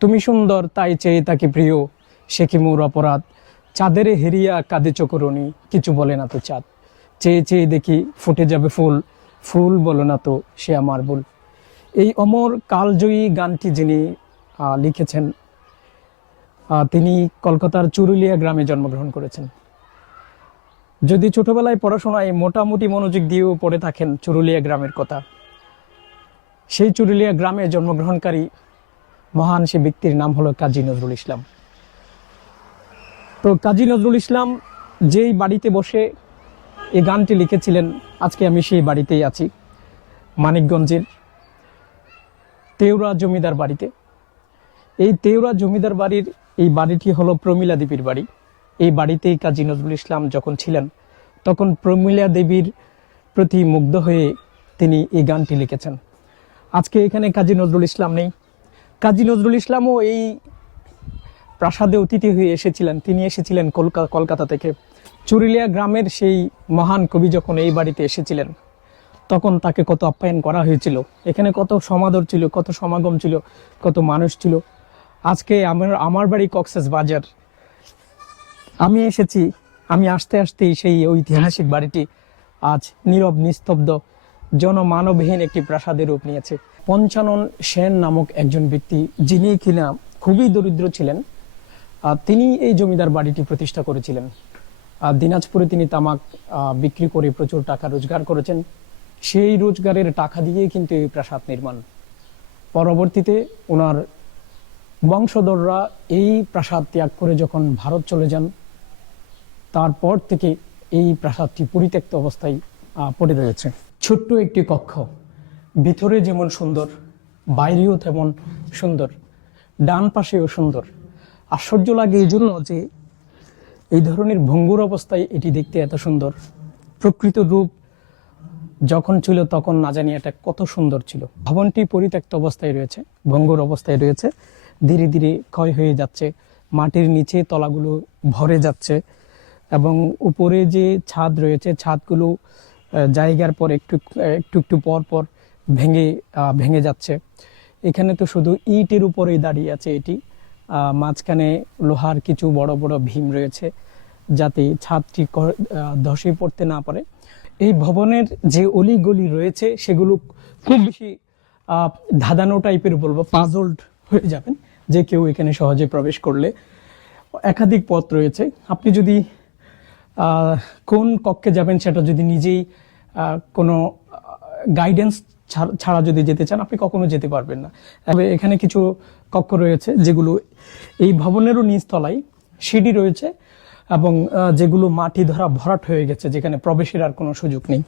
তুমি সুন্দর, তাই চেয়ে তাকে প্রিয়। সে কি মোর অপরাধ? চাঁদের হেরিয়া কাঁদে চকরণী, কিছু বলে না তো চাঁদ। চেয়ে চেয়ে দেখি ফুটে যাবে ফুল ফুল বলো না তো সে আমার ভুল। এই অমর কালজয়ী গানটি যিনি লিখেছেন তিনি কলকাতার চুরুলিয়া গ্রামে জন্মগ্রহণ করেছেন। যদি ছোটবেলায় পড়াশোনায় মোটামুটি মনোযোগ দিয়েও পড়ে থাকেন চুরুলিয়া গ্রামের কথা, সেই চুরুলিয়া গ্রামে জন্মগ্রহণকারী মহান সে ব্যক্তির নাম হলো কাজী নজরুল ইসলাম। তো কাজী নজরুল ইসলাম যেই বাড়িতে বসে এই গানটি লিখেছিলেন, আজকে আমি সেই বাড়িতেই আছি, মানিকগঞ্জের তেওরা জমিদার বাড়িতে। এই তেওরা জমিদার বাড়ির এই বাড়িটি হলো প্রমিলা দেবীর বাড়ি। এই বাড়িতেই কাজী নজরুল ইসলাম যখন ছিলেন, তখন প্রমিলা দেবীর প্রতি মুগ্ধ হয়ে তিনি এই গানটি লিখেছেন। আজকে এখানে কাজী নজরুল ইসলাম নেই কাজী নজরুল ইসলামও এই প্রাসাদে অতিথি হয়ে এসেছিলেন। তিনি এসেছিলেন কলকাতা কলকাতা থেকে। চুরুলিয়া গ্রামের সেই মহান কবি যখন এই বাড়িতে এসেছিলেন, তখন তাকে কত আপ্যায়ন করা হয়েছিল। এখানে কত সমাদর ছিল, কত সমাগম ছিল, কত মানুষ ছিল। আজকে আমার আমার বাড়ি কক্সেস বাজার। আমি এসেছি, আমি আসতে আসতেই সেই ঐতিহাসিক বাড়িটি আজ নীরব, নিস্তব্ধ জনমানবহীন একটি প্রাসাদের রূপ নিয়েছে। পঞ্চানন সেন নামক একজন ব্যক্তি, যিনি কিনা খুবই দরিদ্র ছিলেন তিনি এই জমিদার বাড়িটি প্রতিষ্ঠা করেছিলেন। দিনাজপুরে তিনি তামাক বিক্রি করে প্রচুর টাকা রোজগার করেছেন। সেই রোজগারের টাকা দিয়ে কিন্তু এই প্রাসাদ নির্মাণ। পরবর্তীতে ওনার বংশধররা এই প্রাসাদ ত্যাগ করে যখন ভারত চলে যান, তারপর থেকে এই প্রাসাদটি পরিত্যক্ত অবস্থায় পড়ে রয়েছে। ছোট্ট একটি কক্ষ। ভিতরে যেমন সুন্দর, বাইরেও তেমন সুন্দর, ডান পাশেও সুন্দর। আশ্চর্য লাগে এই জন্য যে এই ধরনের ভঙ্গুর অবস্থায় এটি দেখতে এত সুন্দর। প্রকৃত রূপ যখন ছিল তখন না জানি এটা কত সুন্দর ছিল। ভবনটি পরিত্যক্ত অবস্থায় রয়েছে, ভঙ্গুর অবস্থায় রয়েছে। ধীরে ধীরে ক্ষয় হয়ে যাচ্ছে, মাটির নিচে তলাগুলো ভরে যাচ্ছে এবং উপরে যে ছাদ রয়েছে, ছাদগুলো জায়গার পর একটু একটু একটু পর পর ভেঙে ভেঙে যাচ্ছে। এখানে তো শুধু ইটের উপরেই দাঁড়িয়ে আছে এটি। মাঝখানে লোহার কিছু বড় বড় ভীম রয়েছে যাতে ছাদটি ধসে পড়তে না পারে। এই ভবনের যে অলিগলি রয়েছে, সেগুলো খুব বেশি ধাঁধানো টাইপের বলব, পাজল্ড হয়ে যাবেন যে কেউ এখানে সহজে প্রবেশ করলে। একাধিক পথ রয়েছে। আপনি যদি কোন কক্ষে যাবেন সেটা যদি নিজেই কোনো গাইডেন্স ছাড়া যদি যেতে চান, আপনি কখনো যেতে পারবেন না। তবে এখানে কিছু কক্ষ রয়েছে যেগুলো এই ভবনেরও নিচতলায় সিঁড়ি রয়েছে এবং যেগুলো মাটি ধরা ভরাট হয়ে গেছে, যেখানে প্রবেশের আর কোনো সুযোগ নেই।